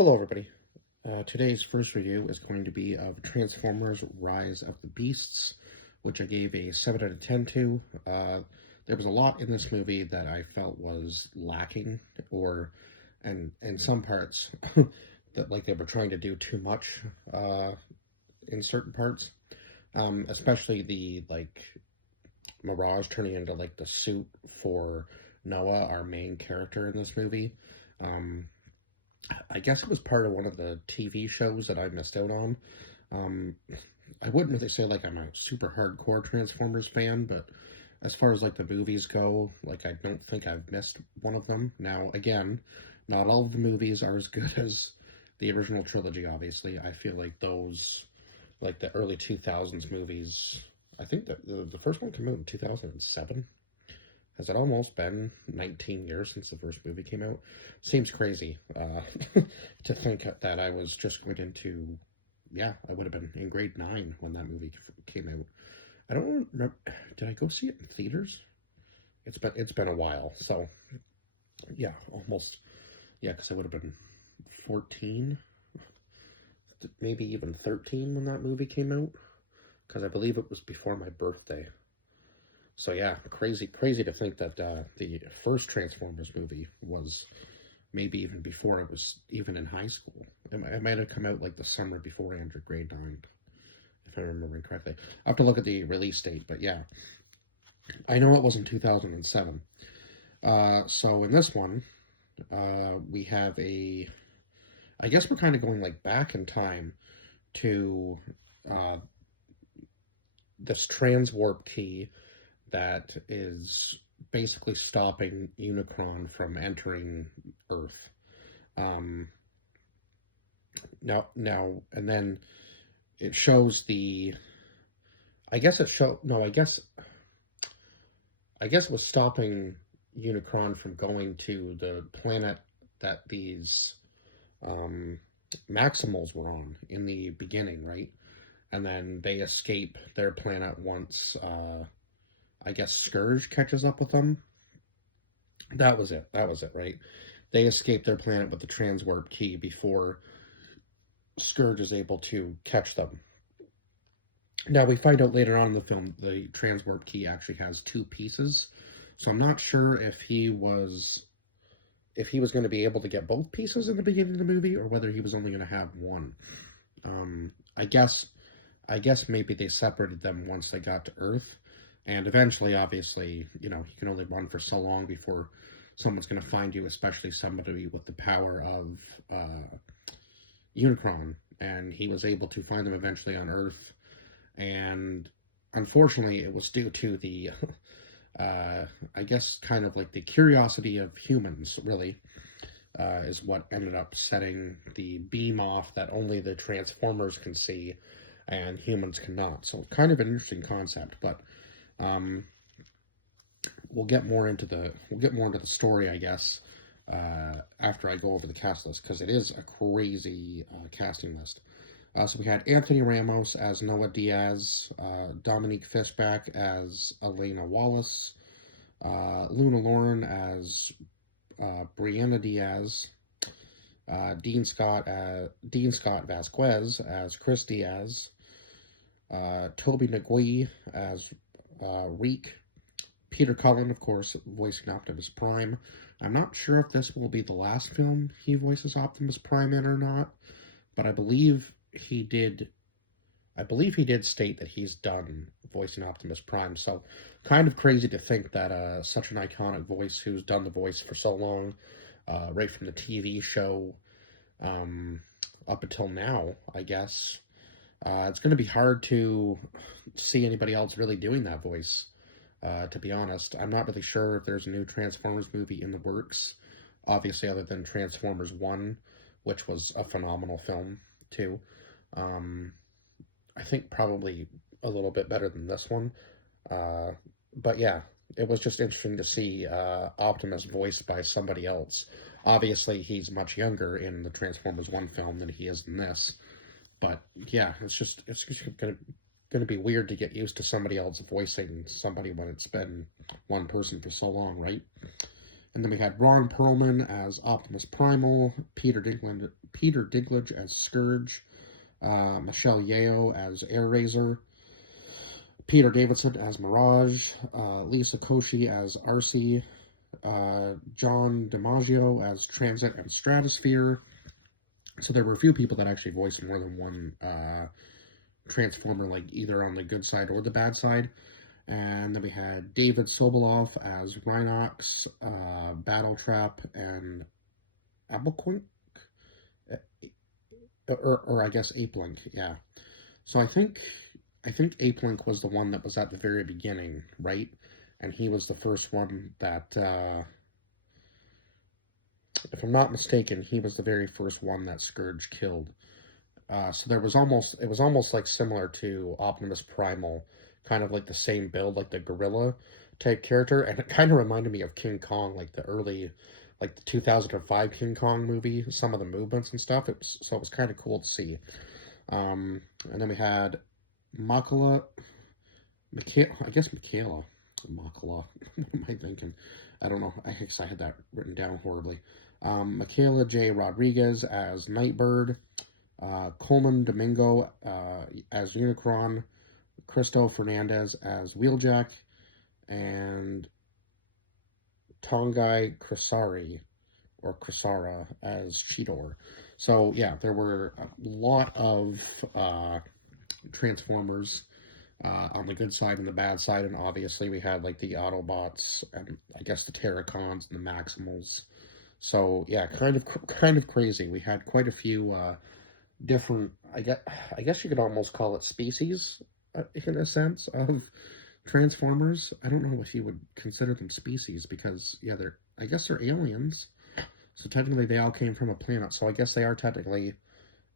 Hello, everybody. Today's first review is going to be of Transformers Rise of the Beasts, which I gave a 7 out of 10 to. There was a lot in this movie that I felt was lacking, and in some parts, that like they were trying to do too much in certain parts, especially the Mirage turning into like the suit for Noah, our main character in this movie. Um, I guess it was part of one of the TV shows that I missed out on. Um, I wouldn't really say like I'm a super hardcore Transformers fan, but as far as like the movies go, like I don't think I've missed one of them. Now, again, not all of the movies are as good as the original trilogy, obviously. I feel like those, like the early 2000s movies, I think that the first one came out in 2007. Has it almost been 19 years since the first movie came out? Seems crazy to think that I was just going into, yeah, I would have been in grade 9 when that movie came out. I don't remember, did I go see it in theaters? It's been a while, so yeah, almost, yeah, because I would have been 14, maybe even 13 when that movie came out, because I believe it was before my birthday. So yeah, crazy to think that the first Transformers movie was maybe even before I was even in high school. It might have come out like the summer before I entered grade 9, if I remember correctly. I have to look at the release date, but yeah, I know it was in 2007. So in this one, we have I guess we're kind of going like back in time to uh, this transwarp key that is basically stopping Unicron from entering Earth. Um, and then it shows the. I guess it show no. I guess it was stopping Unicron from going to the planet that these um, Maximals were on in the beginning, right? And then they escape their planet once. I guess Scourge catches up with them. That was it. That was it, right? They escape their planet with the transwarp key before Scourge is able to catch them. Now we find out later on in the film the transwarp key actually has two pieces. So I'm not sure if he was going to be able to get both pieces in the beginning of the movie or whether he was only going to have one. Um, I guess I guess maybe they separated them once they got to Earth, and eventually, obviously, you can only run for so long before someone's going to find you, especially somebody with the power of Unicron. And he was able to find them eventually on Earth, and unfortunately, it was due to the, I guess, kind of like the curiosity of humans, really, is what ended up setting the beam off that only the Transformers can see and humans cannot. So kind of an interesting concept, but um, we'll get more into the story, I guess, after I go over the cast list because it is a crazy casting list. So we had Anthony Ramos as Noah Diaz, Dominique Fishback as Elena Wallace, Luna Lauren as Brianna Diaz, Dean Scott Vasquez as Chris Diaz, Toby Nagui as Reek, Peter Cullen, of course, voicing Optimus Prime. I'm not sure if this will be the last film he voices Optimus Prime in or not, but I believe he did. I believe he did state that he's done voicing Optimus Prime. So, kind of crazy to think that such an iconic voice who's done the voice for so long, right from the TV show um, up until now, I guess. It's going to be hard to see anybody else really doing that voice. To be honest, I'm not really sure if there's a new Transformers movie in the works. Obviously, other than Transformers One, which was a phenomenal film too. Um, I think probably a little bit better than this one. Uh, but yeah, it was just interesting to see Optimus voiced by somebody else. Obviously, he's much younger in the Transformers One film than he is in this. But yeah, it's just gonna be weird to get used to somebody else voicing somebody when it's been one person for so long, right? And then we had Ron Perlman as Optimus Primal, Peter Dinklage as Scourge, Michelle Yeoh as Airazor, Peter Davidson as Mirage, Lisa Koshy as Arcee, John DiMaggio as Transit and Stratosphere. So there were a few people that actually voiced more than one Transformer, like either on the good side or the bad side. And then we had David Sobolov as Rhinox, Battletrap, and Applequink, or I guess Apelink, yeah. So I think Apelink was the one that was at the very beginning, right? And he was the first one that, if I'm not mistaken, he was the very first one that Scourge killed. So it was almost like similar to Optimus Primal, kind of like the same build, like the gorilla type character, and it kind of reminded me of King Kong, like the 2005 King Kong movie, some of the movements and stuff. It was kind of cool to see. And then we had Makala, I guess Michaela, Makala. What am I thinking? I don't know. I guess I had that written down horribly. Michaela J. Rodriguez as Nightbird, Coleman Domingo as Unicron, Cristo Fernandez as Wheeljack, and Tongai Crisara as Cheetor. So yeah, there were a lot of Transformers on the good side and the bad side, and obviously we had like the Autobots and I guess the Terracons and the Maximals. So yeah, kind of crazy. We had quite a few different. I guess you could almost call it species in a sense of Transformers. I don't know if you would consider them species because yeah, I guess they're aliens. So technically, they all came from a planet. So I guess they are technically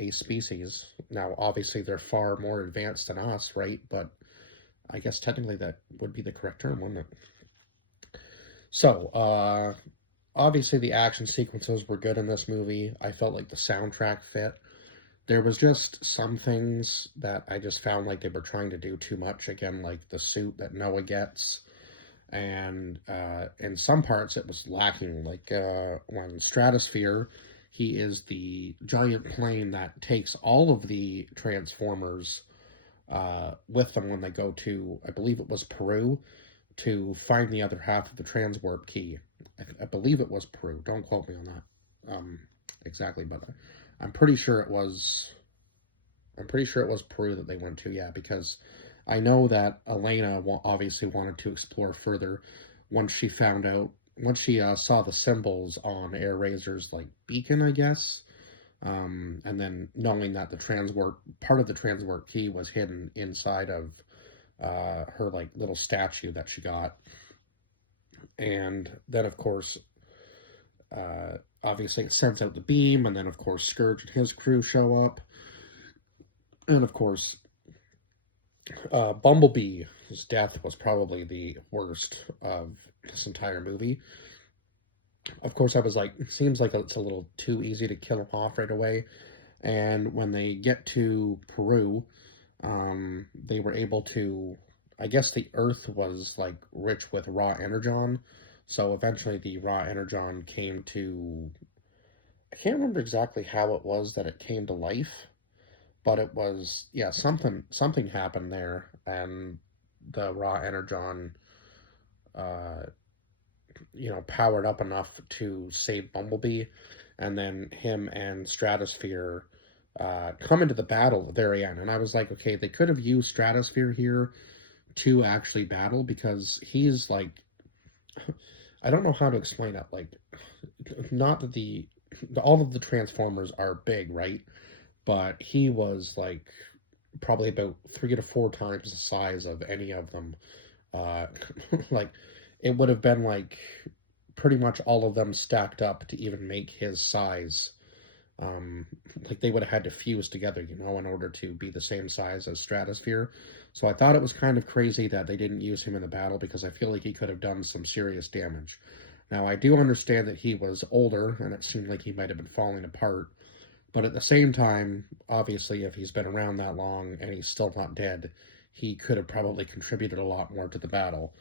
a species. Now, obviously, they're far more advanced than us, right? But I guess technically that would be the correct term, wouldn't it? So, obviously, the action sequences were good in this movie. I felt like the soundtrack fit. There was just some things that I just found like they were trying to do too much. Again, like the suit that Noah gets. And in some parts it was lacking. Like when Stratosphere, he is the giant plane that takes all of the Transformers with them when they go to, I believe it was Peru, to find the other half of the Transwarp key. I believe it was Peru. Don't quote me on that exactly, but I'm pretty sure it was. I'm pretty sure it was Peru that they went to. Yeah, because I know that Elena obviously wanted to explore further once she found out, once she saw the symbols on Airazor's like beacon, I guess. And then knowing that part of the Transwarp key was hidden inside of her like little statue that she got. And then of course, obviously it sends out the beam, and then of course Scourge and his crew show up. And of course, Bumblebee's death was probably the worst of this entire movie. Of course, I was like, it seems like it's a little too easy to kill him off right away. And when they get to Peru, they were able to. I guess the Earth was like rich with raw energon, so eventually the raw energon came to. I can't remember exactly how it was that it came to life, but it was yeah something happened there, and the raw energon powered up enough to save Bumblebee, and then him and Stratosphere come into the battle at the very end. And I was like, okay, they could have used Stratosphere here to actually battle, because he's like, I don't know how to explain it. Like, not that all of the Transformers are big, right? But he was like probably about 3 to 4 times the size of any of them. Uh, like, it would have been like pretty much all of them stacked up to even make his size. Like they would have had to fuse together, in order to be the same size as Stratosphere. So I thought it was kind of crazy that they didn't use him in the battle, because I feel like he could have done some serious damage. Now, I do understand that he was older, and it seemed like he might have been falling apart. But at the same time, obviously, if he's been around that long and he's still not dead, he could have probably contributed a lot more to the battle.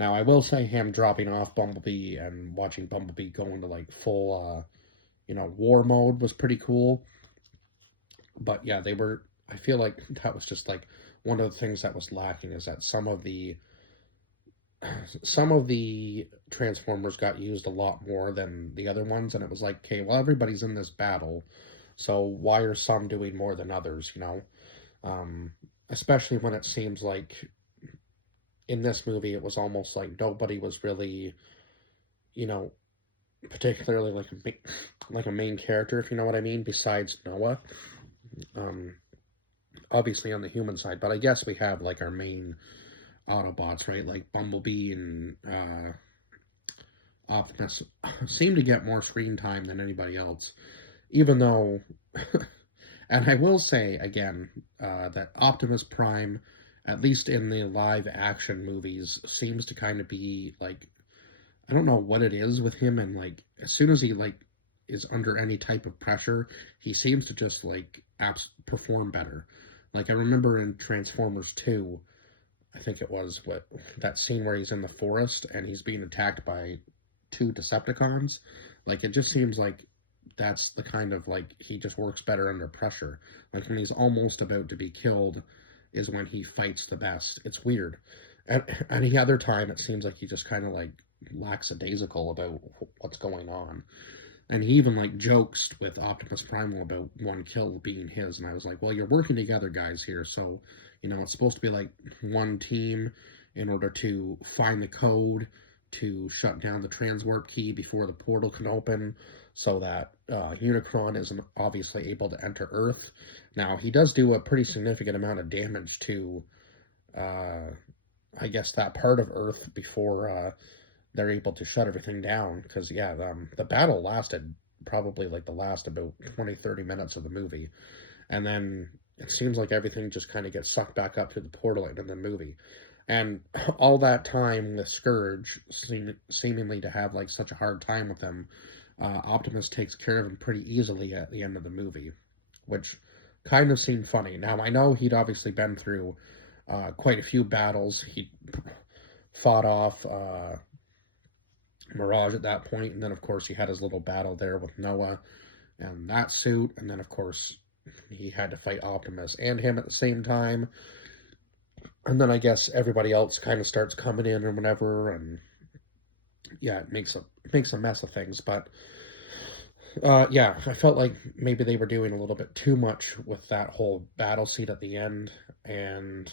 Now, I will say him dropping off Bumblebee and watching Bumblebee go into like full, war mode was pretty cool. But yeah, they were. I feel like that was just like one of the things that was lacking is that some of the Transformers got used a lot more than the other ones, and it was like, okay, well, everybody's in this battle, so why are some doing more than others? Um, Especially when it seems like in this movie it was almost like nobody was really, you know, particularly like a main character, if you know what I mean, besides Noah. Um, Obviously on the human side, but I guess we have like our main Autobots, right? Like Bumblebee and Optimus seem to get more screen time than anybody else, even though, and I will say again, that Optimus Prime, at least in the live action movies, seems to kind of be like, I don't know what it is with him, and like as soon as he like is under any type of pressure, he seems to just like perform better. Like I remember in Transformers 2, I think it was what that scene where he's in the forest and he's being attacked by two Decepticons. Like it just seems like that's the kind of like he just works better under pressure. Like when he's almost about to be killed is when he fights the best. It's weird. At any other time, it seems like he just kind of like lackadaisical about what's going on. And he even like jokes with Optimus Primal about one kill being his. And I was like, well, you're working together, guys, here. So, it's supposed to be like one team in order to find the code to shut down the transwarp key before the portal can open so that Unicron isn't obviously able to enter Earth. Now, he does do a pretty significant amount of damage to, uh, I guess, that part of Earth before they're able to shut everything down because yeah, the battle lasted probably like the last about 20-30 minutes of the movie, and then it seems like everything just kind of gets sucked back up through the portal into the movie, and all that time the Scourge seemingly to have like such a hard time with them. Optimus takes care of him pretty easily at the end of the movie, which kind of seemed funny. Now I know he'd obviously been through quite a few battles. He fought off Mirage at that point, and then of course he had his little battle there with Noah and that suit, and then of course he had to fight Optimus and him at the same time, and then I guess everybody else kind of starts coming in or whatever, and yeah, it makes a mess of things. But yeah, I felt like maybe they were doing a little bit too much with that whole battle scene at the end, and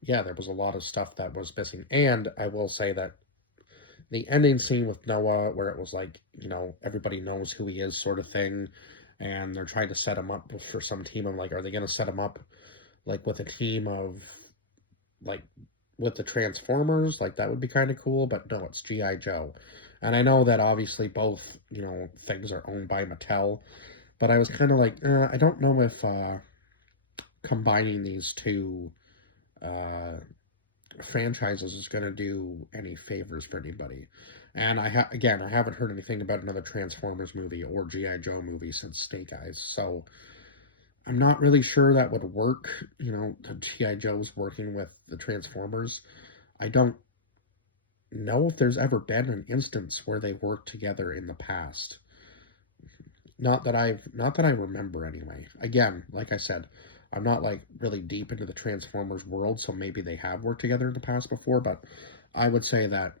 yeah, there was a lot of stuff that was missing. And I will say that the ending scene with Noah, where it was like, everybody knows who he is, sort of thing, and they're trying to set him up for some team. I'm like, are they going to set him up like with a team of like with the Transformers? Like that would be kind of cool, but no, it's GI Joe. And I know that obviously both things are owned by Mattel, but I was kind of like, I don't know if combining these two uh, franchises is going to do any favors for anybody. And again, I haven't heard anything about another Transformers movie or GI Joe movie since Snake Eyes, so I'm not really sure that would work. The GI Joe's working with the Transformers. I don't know if there's ever been an instance where they worked together in the past. Not that I remember anyway. Again, like I said, I'm not like really deep into the Transformers world, so maybe they have worked together in the past before, but I would say that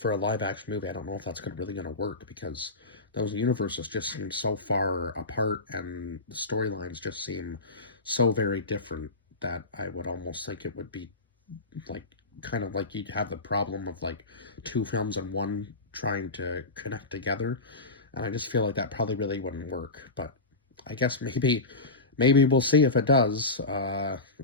for a live action movie, I don't know if that's really going to work because those universes just seem so far apart and the storylines just seem so very different that I would almost think it would be like kind of like you'd have the problem of like two films and one trying to connect together. And I just feel like that probably really wouldn't work. But I guess maybe we'll see if it does.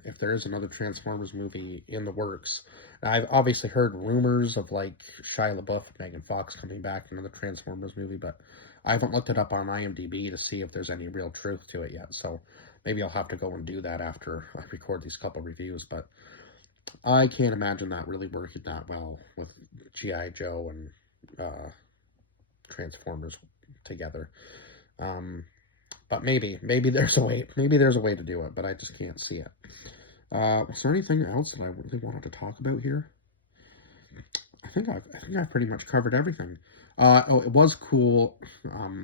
If there is another Transformers movie in the works, I've obviously heard rumors of like Shia LaBeouf and Megan Fox coming back in another Transformers movie, but I haven't looked it up on IMDb to see if there's any real truth to it yet. So maybe I'll have to go and do that after I record these couple reviews. But I can't imagine that really working that well with GI Joe and Transformers together. But maybe there's a way to do it, but I just can't see it. Was there anything else that I really wanted to talk about here? I pretty much covered everything. Oh, it was cool.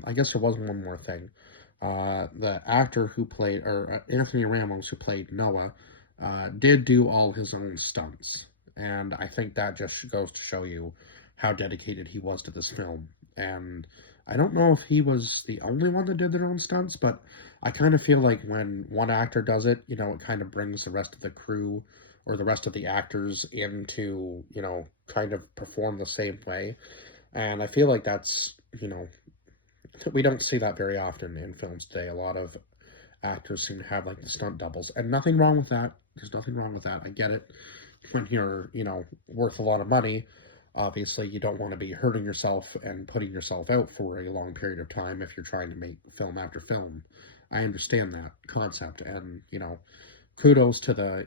I guess there was one more thing. The actor who played, or Anthony Ramos, who played Noah, did do all his own stunts, and I think that just goes to show you how dedicated he was to this film. And I don't know if he was the only one that did their own stunts, but I kind of feel like when one actor does it, it kind of brings the rest of the crew or the rest of the actors into, kind of perform the same way. And I feel like that's, we don't see that very often in films today. A lot of actors seem to have like the stunt doubles, and nothing wrong with that. There's nothing wrong with that. I get it. When you're, worth a lot of money, obviously you don't want to be hurting yourself and putting yourself out for a long period of time if you're trying to make film after film. I understand that concept, and kudos to the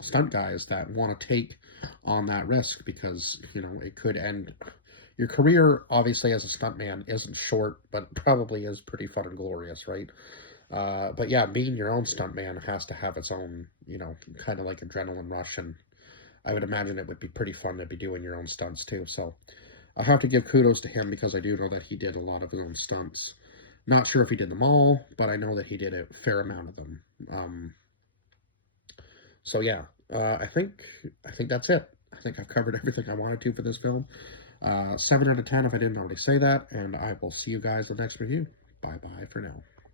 stunt guys that want to take on that risk, because it could end your career. Obviously, as a stuntman isn't short, but probably is pretty fun and glorious, right? But yeah, being your own stuntman has to have its own, kind of like adrenaline rush, and I would imagine it would be pretty fun to be doing your own stunts too. So I have to give kudos to him, because I do know that he did a lot of his own stunts. Not sure if he did them all, but I know that he did a fair amount of them. So yeah, I think that's it. I think I've covered everything I wanted to for this film. 7 out of 10 if I didn't already say that, and I will see you guys in the next review. Bye bye for now.